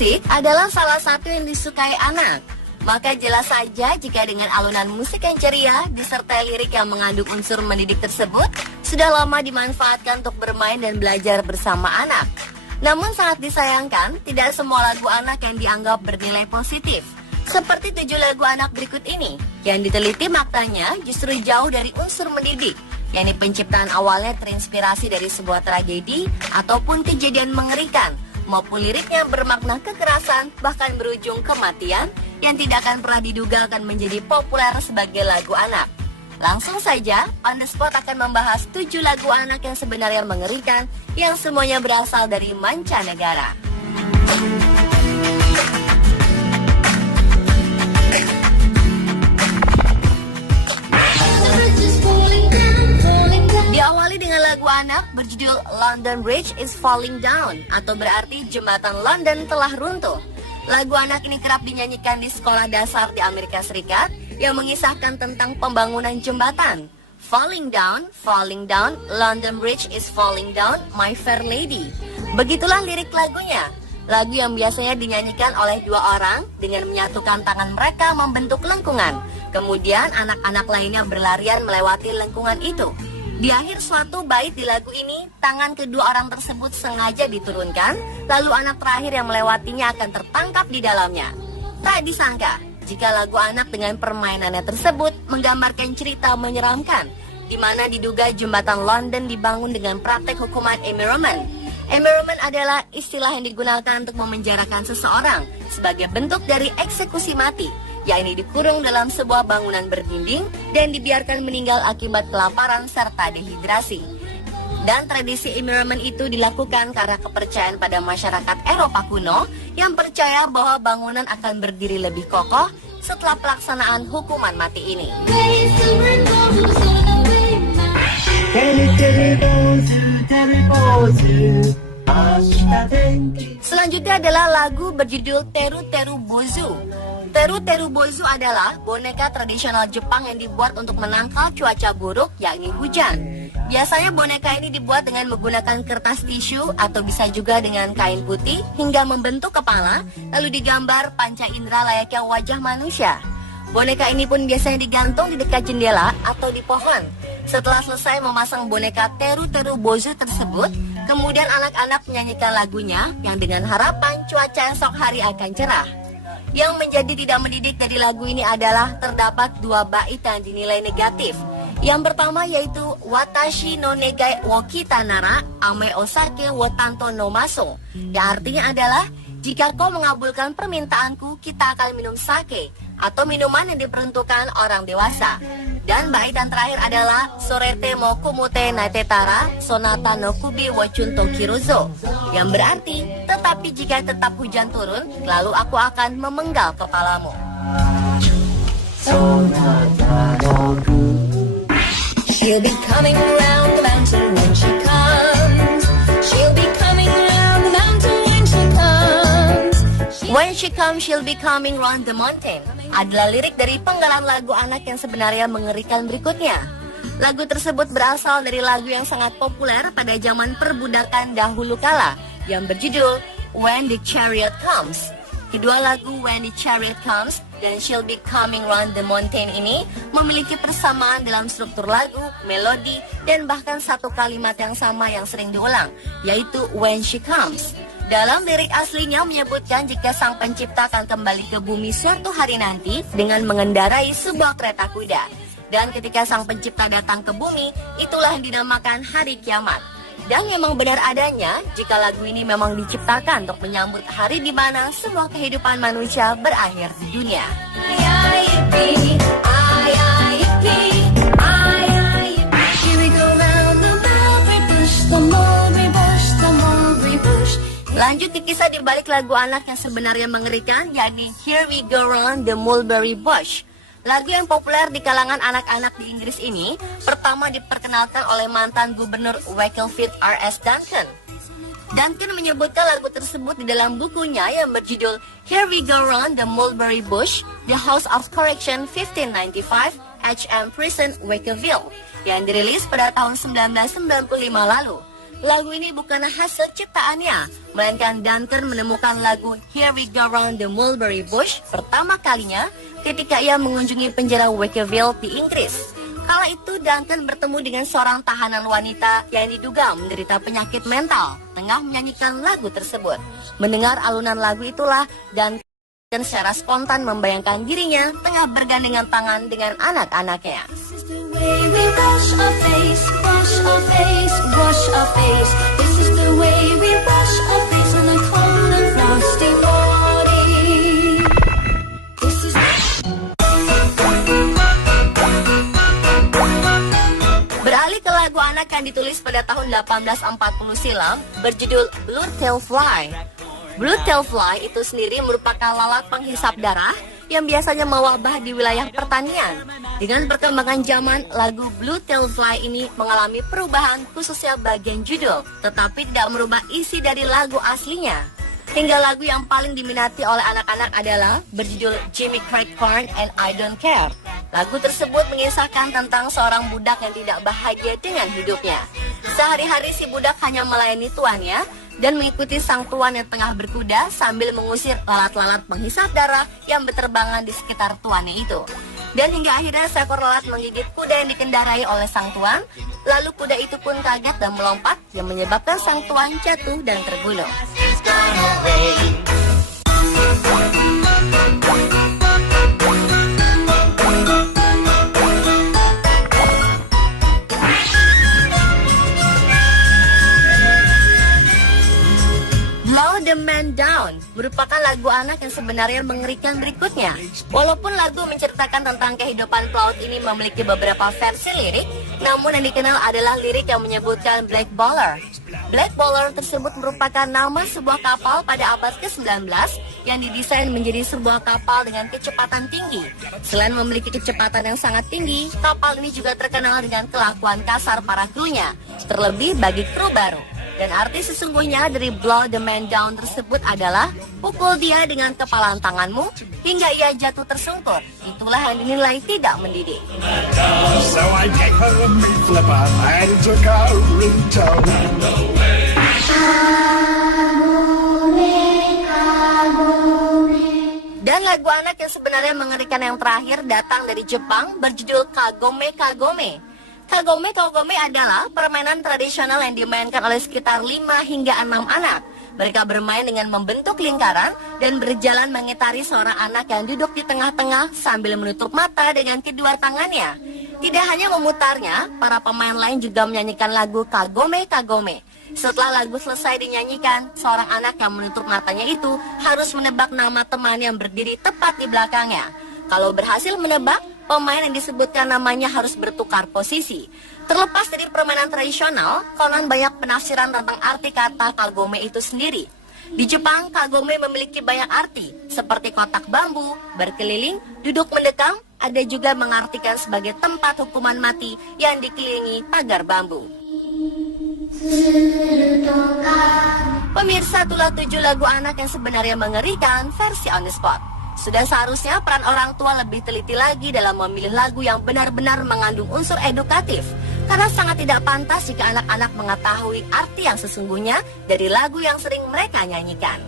Musik adalah salah satu yang disukai anak. Maka jelas saja jika dengan alunan musik yang ceria disertai lirik yang mengandung unsur mendidik tersebut sudah lama dimanfaatkan untuk bermain dan belajar bersama anak. Namun sangat disayangkan, tidak semua lagu anak yang dianggap bernilai positif. Seperti 7 lagu anak berikut ini, yang diteliti maknanya justru jauh dari unsur mendidik, yakni penciptaan awalnya terinspirasi dari sebuah tragedi ataupun kejadian mengerikan, maupun liriknya bermakna kekerasan bahkan berujung kematian yang tidak akan pernah diduga akan menjadi populer sebagai lagu anak. Langsung saja, On The Spot akan membahas 7 lagu anak yang sebenarnya mengerikan yang semuanya berasal dari mancanegara. Diawali dengan lagu anak berjudul London Bridge is Falling Down, atau berarti jembatan London telah runtuh. Lagu anak ini kerap dinyanyikan di sekolah dasar di Amerika Serikat yang mengisahkan tentang pembangunan jembatan. Falling down, London Bridge is falling down, my fair lady. Begitulah lirik lagunya. Lagu yang biasanya dinyanyikan oleh 2 orang dengan menyatukan tangan mereka membentuk lengkungan. Kemudian anak-anak lainnya berlarian melewati lengkungan itu. Di akhir suatu bait di lagu ini, tangan kedua orang tersebut sengaja diturunkan, lalu anak terakhir yang melewatinya akan tertangkap di dalamnya. Tak disangka, jika lagu anak dengan permainannya tersebut menggambarkan cerita menyeramkan, di mana diduga jembatan London dibangun dengan praktek hukuman immerment. Immerment adalah istilah yang digunakan untuk memenjarakan seseorang sebagai bentuk dari eksekusi mati, yakni dikurung dalam sebuah bangunan berdinding dan dibiarkan meninggal akibat kelaparan serta dehidrasi. Dan tradisi immerment itu dilakukan karena kepercayaan pada masyarakat Eropa kuno yang percaya bahwa bangunan akan berdiri lebih kokoh setelah pelaksanaan hukuman mati ini. Selanjutnya adalah lagu berjudul Teru Teru Bozu. Teru Teru Bozu adalah boneka tradisional Jepang yang dibuat untuk menangkal cuaca buruk, yakni hujan. Biasanya boneka ini dibuat dengan menggunakan kertas tisu atau bisa juga dengan kain putih hingga membentuk kepala, lalu digambar panca indera layaknya wajah manusia. Boneka ini pun biasanya digantung di dekat jendela atau di pohon. Setelah selesai memasang boneka Teru Teru Bozu tersebut, kemudian anak-anak menyanyikan lagunya yang dengan harapan cuaca esok hari akan cerah. Yang menjadi tidak mendidik dari lagu ini adalah terdapat 2 bait yang dinilai negatif. Yang pertama yaitu Watashi no negai wo kita nara ame osake wo tanto no maso, yang artinya adalah jika kau mengabulkan permintaanku, kita akan minum sake atau minuman yang diperuntukkan orang dewasa. Dan bait yang terakhir adalah Sorete mo kumute natetara sonata no kubi wo chunto kiruzo, yang berarti tetapi jika tetap hujan turun, lalu aku akan memenggal kepalamu. She'll be coming around the mountain when she comes. She'll be coming around the mountain when she comes. When she comes, she'll be coming round the mountain adalah lirik dari penggalan lagu anak yang sebenarnya mengerikan berikutnya. Lagu tersebut berasal dari lagu yang sangat populer pada zaman perbudakan dahulu kala yang berjudul When the Chariot Comes. Kedua lagu When the Chariot Comes dan She'll Be Coming Round the Mountain ini memiliki persamaan dalam struktur lagu, melodi, dan bahkan satu kalimat yang sama yang sering diulang, yaitu When She Comes. Dalam lirik aslinya menyebutkan jika sang pencipta akan kembali ke bumi suatu hari nanti dengan mengendarai sebuah kereta kuda. Dan ketika sang pencipta datang ke bumi, itulah yang dinamakan hari kiamat. Dan memang benar adanya jika lagu ini memang diciptakan untuk menyambut hari di mana semua kehidupan manusia berakhir di dunia. Lanjut ke kisah di balik lagu anak yang sebenarnya mengerikan, yakni Here We Go Round the Mulberry Bush. Lagu yang populer di kalangan anak-anak di Inggris ini pertama diperkenalkan oleh mantan gubernur Wakefield R.S. Duncan. Duncan menyebutkan lagu tersebut di dalam bukunya yang berjudul Here We Go Round the Mulberry Bush, The House of Correction 1595, H.M. Prison, Wakefield, yang dirilis pada tahun 1995 lalu. Lagu ini bukan hasil ciptaannya, melainkan Duncan menemukan lagu Here We Go Round the Mulberry Bush pertama kalinya ketika ia mengunjungi penjara Wakeville di Inggris. Kala itu Duncan bertemu dengan seorang tahanan wanita yang diduga menderita penyakit mental tengah menyanyikan lagu tersebut. Mendengar alunan lagu itulah Duncan secara spontan membayangkan dirinya tengah bergandengan tangan dengan anak-anaknya. Beralih ke lagu anak yang ditulis pada tahun 1840 silam berjudul Blue Tail Fly. Blue Tail Fly itu sendiri merupakan lalat penghisap darah yang biasanya mewabah di wilayah pertanian. Dengan perkembangan zaman, lagu Blue Tail Fly ini mengalami perubahan khususnya bagian judul, tetapi tidak merubah isi dari lagu aslinya. Hingga lagu yang paling diminati oleh anak-anak adalah berjudul Jimmy Craig Corn and I Don't Care. Lagu tersebut mengisahkan tentang seorang budak yang tidak bahagia dengan hidupnya. Sehari-hari si budak hanya melayani tuannya dan mengikuti sang tuan yang tengah berkuda sambil mengusir lalat-lalat penghisap darah yang berterbangan di sekitar tuannya itu. Dan hingga akhirnya seekor lalat menggigit kuda yang dikendarai oleh sang tuan. Lalu kuda itu pun kaget dan melompat yang menyebabkan sang tuan jatuh dan terbunuh. The Man Down merupakan lagu anak yang sebenarnya mengerikan berikutnya. Walaupun lagu menceritakan tentang kehidupan pelaut ini memiliki beberapa versi lirik, namun yang dikenal adalah lirik yang menyebutkan Black Baller. Black Baller tersebut merupakan nama sebuah kapal pada abad ke-19 yang didesain menjadi sebuah kapal dengan kecepatan tinggi. Selain memiliki kecepatan yang sangat tinggi, kapal ini juga terkenal dengan kelakuan kasar para krunya, terlebih bagi kru baru. Dan arti sesungguhnya dari Blow the Man Down tersebut adalah pukul dia dengan kepalan tanganmu hingga ia jatuh tersungkur. Itulah yang dinilai tidak mendidik. So I gave her a meat flipper and took her into Dan lagu anak yang sebenarnya mengerikan yang terakhir datang dari Jepang berjudul Kagome Kagome. Kagome Kagome adalah permainan tradisional yang dimainkan oleh sekitar 5 hingga 6 anak. Mereka bermain dengan membentuk lingkaran dan berjalan mengitari seorang anak yang duduk di tengah-tengah sambil menutup mata dengan kedua tangannya. Tidak hanya memutarnya, para pemain lain juga menyanyikan lagu Kagome Kagome. Setelah lagu selesai dinyanyikan, seorang anak yang menutup matanya itu harus menebak nama teman yang berdiri tepat di belakangnya. Kalau berhasil menebak, pemain yang disebutkan namanya harus bertukar posisi. Terlepas dari permainan tradisional, konon banyak penafsiran tentang arti kata kagome itu sendiri. Di Jepang, kagome memiliki banyak arti, seperti kotak bambu, berkeliling, duduk mendekam, ada juga mengartikan sebagai tempat hukuman mati yang dikelilingi pagar bambu. Pemirsa, itulah 7 lagu anak yang sebenarnya mengerikan versi on the spot. Sudah seharusnya peran orang tua lebih teliti lagi dalam memilih lagu yang benar-benar mengandung unsur edukatif. Karena sangat tidak pantas jika anak-anak mengetahui arti yang sesungguhnya dari lagu yang sering mereka nyanyikan.